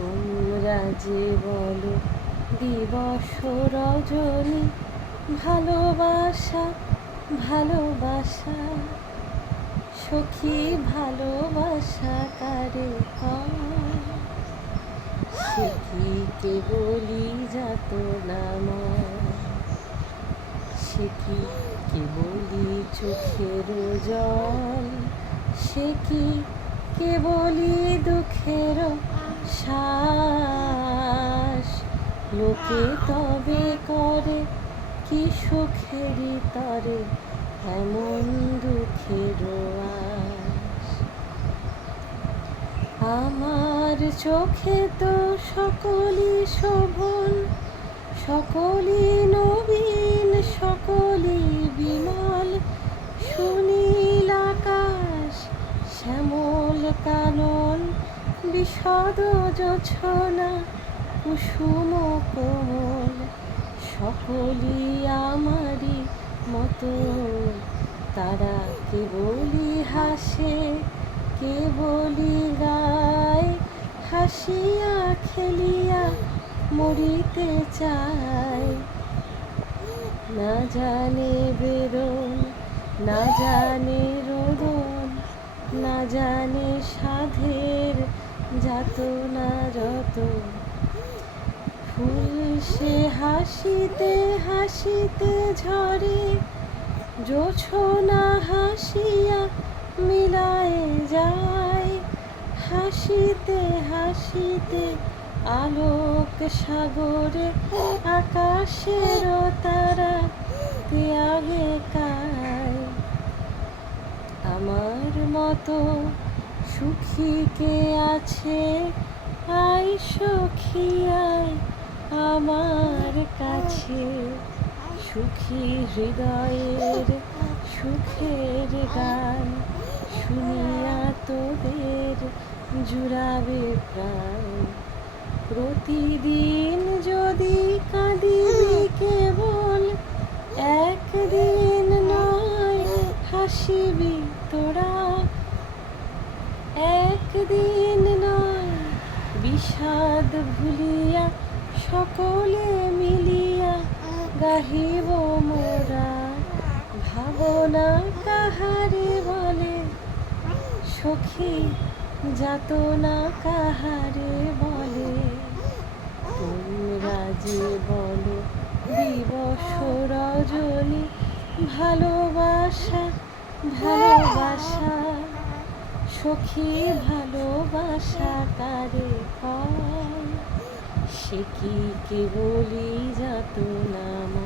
তোমরা যে বলো দিবস রজনী, ভালোবাসা ভালোবাসা, সখী ভালোবাসা কারে কয়? সে কি কেবলই যাতনাময়, সে কি কেবলই চোখের জল, সে কি কেবলই দুঃখের শ্বাস? লোকে তবে করে কি সুখেরই তরে এমন দুঃখের আশ? আমার চোখে তো সকলই শোভন, সকলই নবীন, সকলই বিমল, সুনীল আকাশ, শ্যামল কানন, বিশদ জোছনা, কুসুম কোমল, সকলই আমারই মতো। তারা কেবলই হাসে, কেবলই গায়, হাসিয়া খেলিয়া মরিতে চায়। না জানে বেরোন, না জানে রোদন, না জানে সাধের যাতনা যত। ফুল সে হাসিতে হাসিতে ঝরে, জোছনা হাসিয়া মিলায়ে যায়। হাসিতে হাসিতে আলোক সাগরে, আকাশের তারা ত্যাগে কায়। আমার মতো সুখী কে আছে? আয় সখী আয় আমার কাছে, সুখী হৃদয়ের সুখের গান শুনিয়া তোদের জুড়াবে প্রাণ। প্রতিদিন যদি কাঁদিবি কেবল, একদিন নয় হাসিবি তোরা। একদিন নয় বিষাদ ভুলিয়া, সকলে মিলিয়া গাহিব মোরা। ভাবনা কাহারে বলে সখী, যাতনা কাহারে বলে? তোমরা যে বলো দিবস রজনী, ভালোবাসা ভালোবাসা, সখী ভালোবাসা কারে কয়? সে কি কেবলই যাতনাময়?